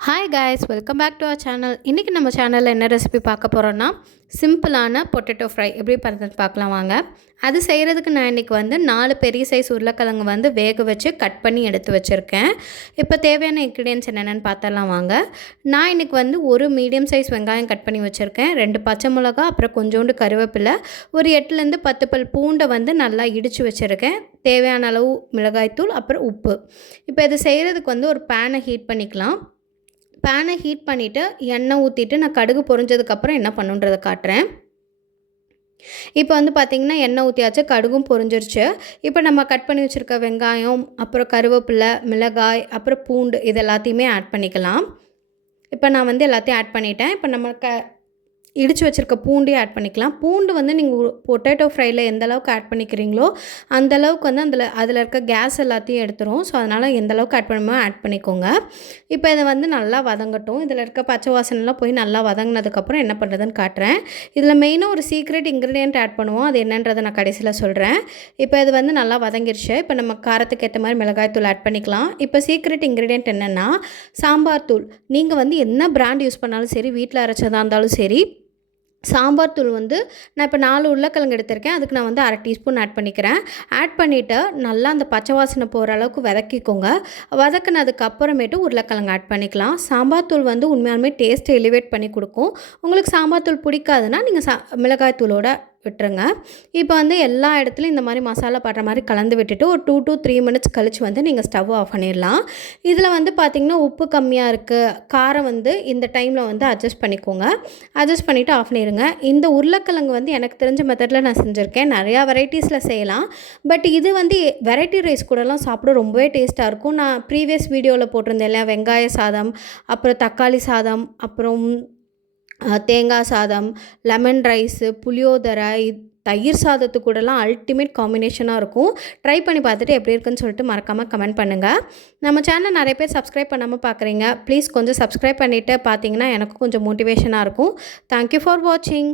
Hi guys, welcome back to our channel. இன்றைக்கி நம்ம சேனலில் என்ன ரெசிபி பார்க்க போகிறோன்னா, சிம்பிளான பொட்டேட்டோ ஃப்ரை எப்படி பண்ணுறது பார்க்கலாம் வாங்க. அது செய்கிறதுக்கு நான் இன்றைக்கி 4 பெரிய சைஸ் உருளைக்கிழங்கு வேக வச்சு கட் பண்ணி எடுத்து வச்சுருக்கேன். இப்போ தேவையான இன்க்ரீடியன்ட்ஸ் என்னென்னு பார்த்தரலாம் வாங்க. நான் இன்றைக்கி ஒரு மீடியம் சைஸ் வெங்காயம் கட் பண்ணி வச்சுருக்கேன், 2 பச்சை மிளகா, அப்புறம் கொஞ்சோண்டு கருவேப்பிலை, ஒரு 8லேருந்து 10 பல் பூண்டை நல்லா இடித்து வச்சுருக்கேன், தேவையான அளவு மிளகாய்த்தூள், அப்புறம் உப்பு. இப்போ இது செய்கிறதுக்கு ஒரு பேனை ஹீட் பண்ணிக்கலாம். பேனை ஹீட் பண்ணிவிட்டு எண்ணெய் ஊற்றிட்டு நான் கடுகு பொரிஞ்சதுக்கப்புறம் என்ன பண்ணுன்றதை காட்டுறேன். இப்போ பார்த்திங்கன்னா எண்ணெய் ஊற்றியாச்சு, கடுகும் பொரிஞ்சிருச்சு. இப்போ நம்ம கட் பண்ணி வச்சுருக்க வெங்காயம், அப்புறம் கருவேப்பிலை, மிளகாய், அப்புறம் பூண்டு இது எல்லாத்தையுமே ஆட் பண்ணிக்கலாம். இப்போ நான் எல்லாத்தையும் ஆட் பண்ணிட்டேன். இப்போ நம்ம இடித்து வச்சுருக்க பூண்டையும் ஆட் பண்ணிக்கலாம். பூண்டு நீங்கள் பொட்டேட்டோ ஃப்ரையில் எந்த அளவுக்கு ஆட் பண்ணிக்கிறீங்களோ அந்தளவுக்கு அதில் இருக்க கேஸ் எல்லாத்தையும் எடுத்துரும். ஸோ அதனால் எந்த அளவுக்கு ஆட் பண்ணுமோ ஆட் பண்ணிக்கோங்க. இப்போ இதை நல்லா வதங்கட்டும். இதில் இருக்க பச்சை வாசனைலாம் போய் நல்லா வதங்கினதுக்கப்புறம் என்ன பண்ணுறதுன்னு காட்டுறேன். இதில் மெயினாக ஒரு சீக்ரெட் இன்க்ரீடியன்ட் ஆட் பண்ணுவோம், அது என்னன்றதை நான் கடைசியில் சொல்கிறேன். இப்போ இது நல்லா வதங்கிருச்சு. இப்போ நம்ம காரத்துக்கு ஏற்ற மாதிரி மிளகாய் தூள் ஆட் பண்ணிக்கலாம். இப்போ சீக்ரெட் இன்க்ரீடியன்ட் என்னென்னா சாம்பார் தூள். நீங்கள் என்ன பிராண்ட் யூஸ் பண்ணாலும் சரி, வீட்டில் அரைச்சதாக இருந்தாலும் சரி, சாம்பார் தூள் நான் இப்போ 4 உருளைக்கிழங்கு எடுத்திருக்கேன், அதுக்கு நான் 1/2 டீஸ்பூன் ஆட் பண்ணிக்கிறேன். ஆட் பண்ணிவிட்டு நல்லா அந்த பச்சை வாசனை போகிற அளவுக்கு வதக்கிக்கோங்க. வதக்கினதுக்கு அப்புறமேட்டு உருளைக்கிழங்கு ஆட் பண்ணிக்கலாம். சாம்பார் தூள் உண்மையாலுமே டேஸ்ட்டை எலிவேட் பண்ணி கொடுக்கும். உங்களுக்கு சாம்பார் தூள் பிடிக்காதுன்னா நீங்கள் மிளகாய் தூளோட விட்டுருங்க. இப்போ எல்லா இடத்துலையும் இந்த மாதிரி மசாலா படுற மாதிரி கலந்து விட்டுட்டு ஒரு 2 to 3 மினிட்ஸ் கழித்து நீங்கள் ஸ்டவ் ஆஃப் பண்ணிடலாம். இதில் பார்த்திங்கன்னா உப்பு கம்மியாக இருக்குது, காரம் இந்த டைமில் அட்ஜஸ்ட் பண்ணிக்கோங்க. அட்ஜஸ்ட் பண்ணிவிட்டு ஆஃப் பண்ணிடுங்க. இந்த உருளைக்கிழங்கு எனக்கு தெரிஞ்ச மெத்தடில் நான் செஞ்சுருக்கேன். நிறையா வெரைட்டிஸில் செய்யலாம். பட் இது வெரைட்டி ரைஸ் கூடலாம் சாப்பிட ரொம்பவே டேஸ்ட்டாக இருக்கும். நான் ப்ரீவியஸ் வீடியோவில் போட்டிருந்தேன் இல்லையா, வெங்காய சாதம், அப்புறம் தக்காளி சாதம், அப்புறம் தேங்காய் சாதம், லெமன் ரைஸு, புளியோதரை, தயிர் சாதத்து கூடலாம் அல்டிமேட் காம்பினேஷனாக இருக்கும். ட்ரை பண்ணி பார்த்துட்டு எப்படி இருக்குன்னு சொல்லிட்டு மறக்காமல் கமெண்ட் பண்ணுங்கள். நம்ம சேனல் நிறைய பேர் சப்ஸ்கிரைப் பண்ணாமல் பார்க்குறீங்க. ப்ளீஸ் கொஞ்சம் சப்ஸ்கிரைப் பண்ணிவிட்டு பார்த்தீங்கன்னா எனக்கு கொஞ்சம் மோட்டிவேஷனாக இருக்கும். தேங்க்யூ ஃபார் வாட்சிங்.